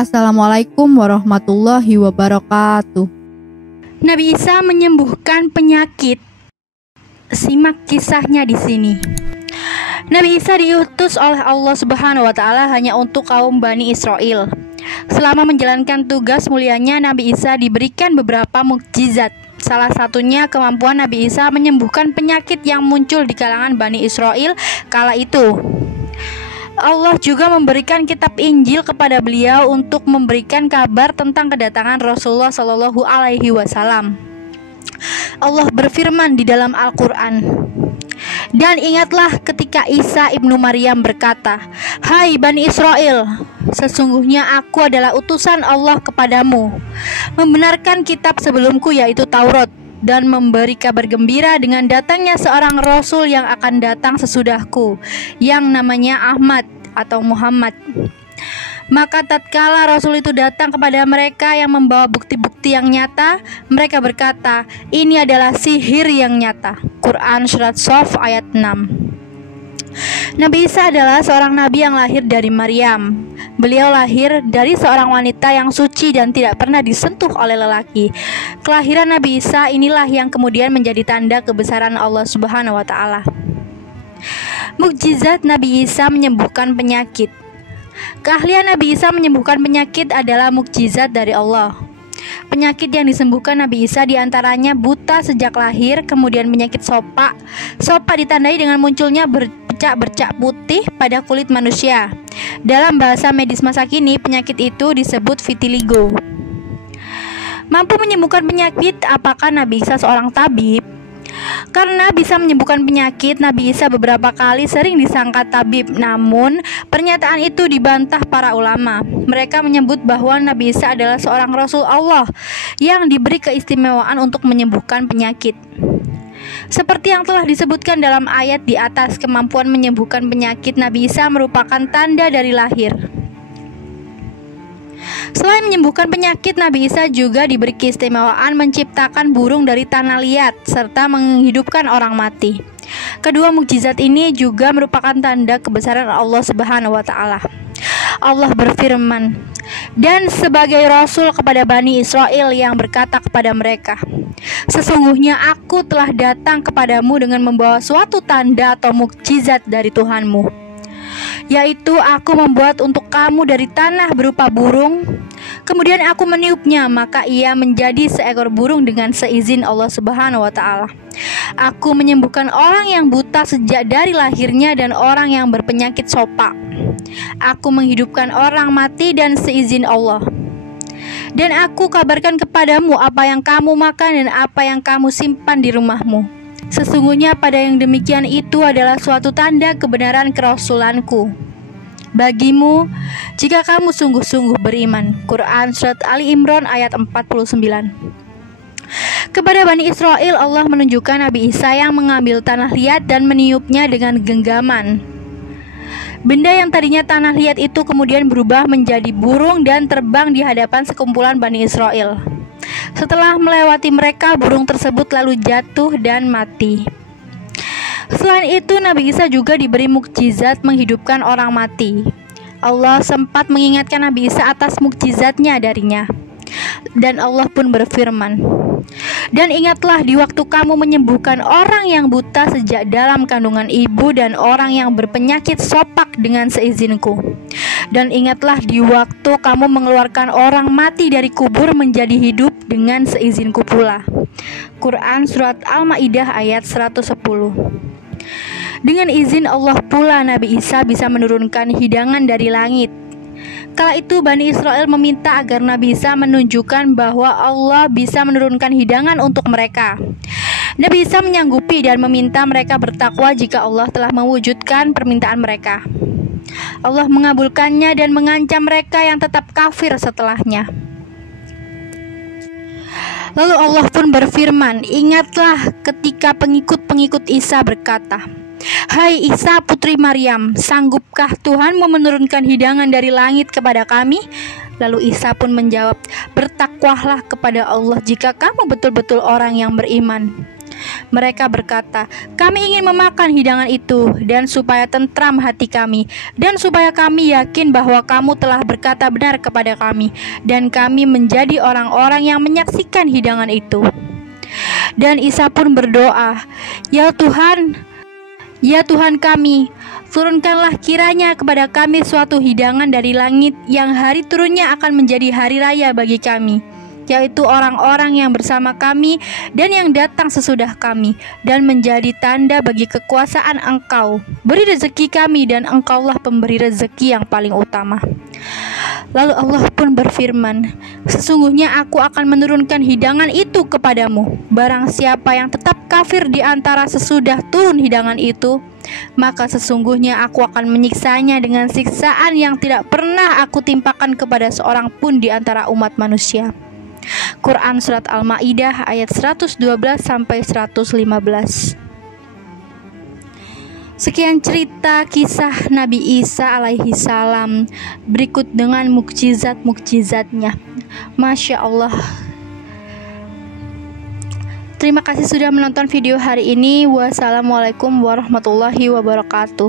Assalamualaikum warahmatullahi wabarakatuh. Nabi Isa menyembuhkan penyakit. Simak kisahnya di sini. Nabi Isa diutus oleh Allah Subhanahu wa taala hanya untuk kaum Bani Israel. Selama menjalankan tugas mulianya, Nabi Isa diberikan beberapa mukjizat. Salah satunya kemampuan Nabi Isa menyembuhkan penyakit yang muncul di kalangan Bani Israel kala itu. Allah juga memberikan kitab Injil kepada beliau untuk memberikan kabar tentang kedatangan Rasulullah Shallallahu Alaihi Wasallam. Allah berfirman di dalam Al-Quran, dan ingatlah ketika Isa ibnu Maryam berkata, "Hai Bani Israel, sesungguhnya aku adalah utusan Allah kepadamu, membenarkan kitab sebelumku yaitu Taurat, dan memberi kabar gembira dengan datangnya seorang Rasul yang akan datang sesudahku, yang namanya Ahmad atau Muhammad." Maka tatkala Rasul itu datang kepada mereka yang membawa bukti-bukti yang nyata, mereka berkata, "Ini adalah sihir yang nyata." Quran Surat Shaf ayat 6. Nabi Isa adalah seorang nabi yang lahir dari Maryam. Beliau lahir dari seorang wanita yang suci dan tidak pernah disentuh oleh lelaki. Kelahiran Nabi Isa inilah yang kemudian menjadi tanda kebesaran Allah Subhanahu wa taala. Mukjizat Nabi Isa menyembuhkan penyakit. Keahlian Nabi Isa menyembuhkan penyakit adalah mukjizat dari Allah. Penyakit yang disembuhkan Nabi Isa diantaranya buta sejak lahir, kemudian penyakit sopak. Sopak ditandai dengan munculnya bercak-bercak putih pada kulit manusia. Dalam bahasa medis masa kini, penyakit itu disebut vitiligo. Mampu menyembuhkan penyakit, apakah Nabi Isa seorang tabib? Karena bisa menyembuhkan penyakit, Nabi Isa beberapa kali sering disangka tabib. Namun, pernyataan itu dibantah para ulama. Mereka menyebut bahwa Nabi Isa adalah seorang Rasul Allah yang diberi keistimewaan untuk menyembuhkan penyakit. Seperti yang telah disebutkan dalam ayat di atas, kemampuan menyembuhkan penyakit Nabi Isa merupakan tanda dari lahir. Selain menyembuhkan penyakit, Nabi Isa juga diberi keistimewaan menciptakan burung dari tanah liat serta menghidupkan orang mati. Kedua mukjizat ini juga merupakan tanda kebesaran Allah Subhanahu wa taala. Allah berfirman, "Dan sebagai rasul kepada Bani Israel yang berkata kepada mereka, sesungguhnya aku telah datang kepadamu dengan membawa suatu tanda atau mukjizat dari Tuhanmu, yaitu aku membuat untuk kamu dari tanah berupa burung. Kemudian aku meniupnya, maka ia menjadi seekor burung dengan seizin Allah Subhanahu wa taala. Aku menyembuhkan orang yang buta sejak dari lahirnya dan orang yang berpenyakit sopak. Aku menghidupkan orang mati dan seizin Allah. Dan aku kabarkan kepadamu apa yang kamu makan dan apa yang kamu simpan di rumahmu. Sesungguhnya pada yang demikian itu adalah suatu tanda kebenaran kerasulanku bagimu, jika kamu sungguh-sungguh beriman." Quran Surat Ali Imran ayat 49. Kepada Bani Israel, Allah menunjukkan Nabi Isa yang mengambil tanah liat dan meniupnya dengan genggaman. Benda yang tadinya tanah liat itu kemudian berubah menjadi burung dan terbang di hadapan sekumpulan Bani Israel. Setelah melewati mereka, burung tersebut lalu jatuh dan mati. Selain itu, Nabi Isa juga diberi mukjizat menghidupkan orang mati. Allah sempat mengingatkan Nabi Isa atas mukjizatnya darinya. Dan Allah pun berfirman, "Dan ingatlah di waktu kamu menyembuhkan orang yang buta sejak dalam kandungan ibu dan orang yang berpenyakit sopak dengan seizinku. Dan ingatlah di waktu kamu mengeluarkan orang mati dari kubur menjadi hidup dengan seizinku pula." Quran Surat Al-Ma'idah ayat 110. Dengan izin Allah pula Nabi Isa bisa menurunkan hidangan dari langit. Kala itu Bani Israel meminta agar Nabi Isa menunjukkan bahwa Allah bisa menurunkan hidangan untuk mereka. Nabi Isa menyanggupi dan meminta mereka bertakwa jika Allah telah mewujudkan permintaan mereka. Allah mengabulkannya dan mengancam mereka yang tetap kafir setelahnya. Lalu Allah pun berfirman, "Ingatlah ketika pengikut-pengikut Isa berkata, 'Hai Isa putri Maryam, sanggupkah Tuhanmu menurunkan hidangan dari langit kepada kami?' Lalu Isa pun menjawab, 'Bertakwalah kepada Allah jika kamu betul-betul orang yang beriman.' Mereka berkata, "Kami ingin memakan hidangan itu, dan supaya tentram hati kami, dan supaya kami yakin bahwa kamu telah berkata benar kepada kami, dan kami menjadi orang-orang yang menyaksikan hidangan itu." Dan Isa pun berdoa, "Ya Tuhan kami, turunkanlah kiranya kepada kami suatu hidangan dari langit yang hari turunnya akan menjadi hari raya bagi kami, yaitu orang-orang yang bersama kami dan yang datang sesudah kami, dan menjadi tanda bagi kekuasaan Engkau. Beri rezeki kami, dan Engkaulah pemberi rezeki yang paling utama." Lalu Allah pun berfirman, "Sesungguhnya aku akan menurunkan hidangan itu kepadamu. Barang siapa yang tetap kafir di antara sesudah turun hidangan itu, maka sesungguhnya aku akan menyiksanya dengan siksaan yang tidak pernah aku timpakan kepada seorang pun di antara umat manusia." Quran Surat Al-Ma'idah ayat 112-115. Sekian cerita kisah Nabi Isa alaihi salam, berikut dengan mukjizat-mukjizatnya. Masya Allah. Terima kasih sudah menonton video hari ini. Wassalamualaikum warahmatullahi wabarakatuh.